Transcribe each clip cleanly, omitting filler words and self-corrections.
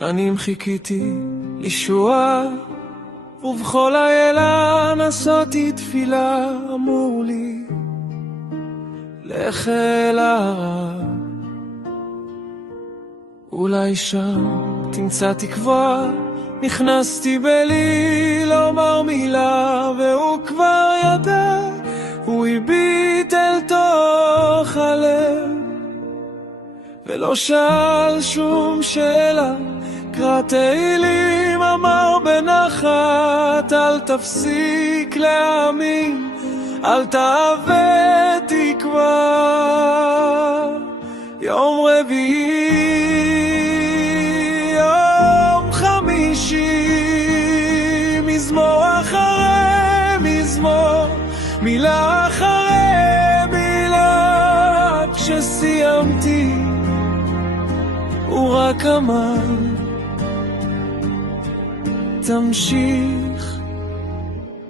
שנים חיכיתי לישועה, ובכל לילה נסעתי תפילה, אמור לי לך אל הרב, אולי שם תמצא תקווה. נכנסתי בלי לומר מילה, והוא כבר ידע, הוא הביט אל תוך הלב, ולא שאל שום שאלה. קרא תהילים, אמר בנחת, אל תפסיק להאמין, אל תאבד תקווה. יום רביעי, יום חמישי, מזמור אחרי מזמור, מילה אחרי מילה. כשסיימתי הוא רק אמר, תמשיך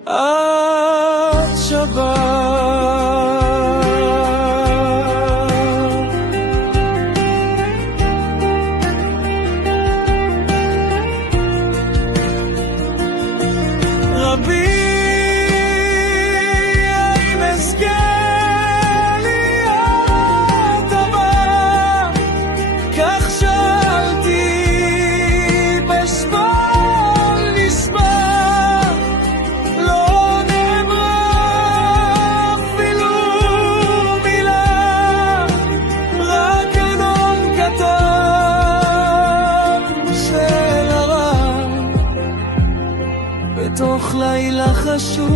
עד שבת. רבי, האם אזכה להיות הבא? כך שאלתי בשבול נשבע, לא נאמרה אפילו מילה, רק ענון קטן של הרב. בתוך לילה חשוך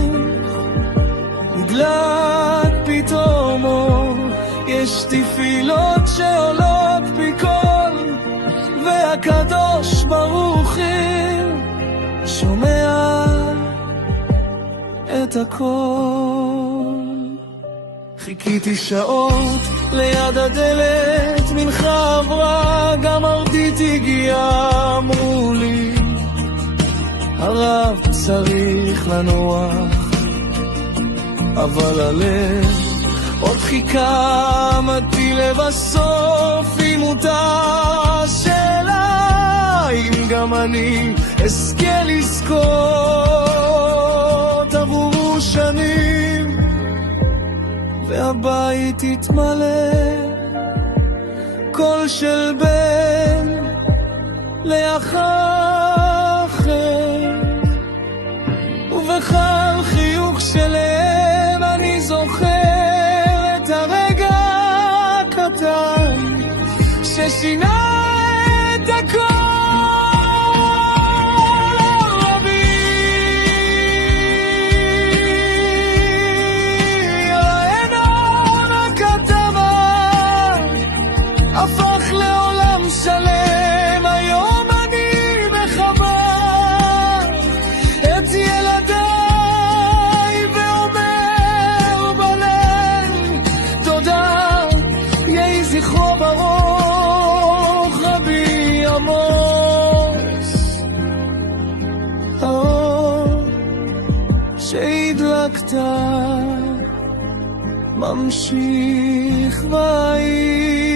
נדלק פתאום אור, יש תפילות שעולות בקול, והקדוש ברוך הוא שומע את הכל. חיכיתי שעות ליד הדלת, מנחה עברה, גם ארדית הגיעה. אמרו לי הרב צריך לנוח, אבל הלב עוד חיכה. עמדתי לבסוף, אם מותר שאלה, אם גם אני אזכה לזכות. עברו שנים והבית התמלא, קול של בן לאחר אחר, ובכל חיוך שלהם אני זוכר את הרגע הקטן ששינה את הכל. רבי, העינון הקטן הפך לעולם שלם. היום אני מחבר את ילדיי ואומר בלב תודה, יהי זכרו ברוך. רבי עמוס, האור שהדלקת ממשיך ויהי.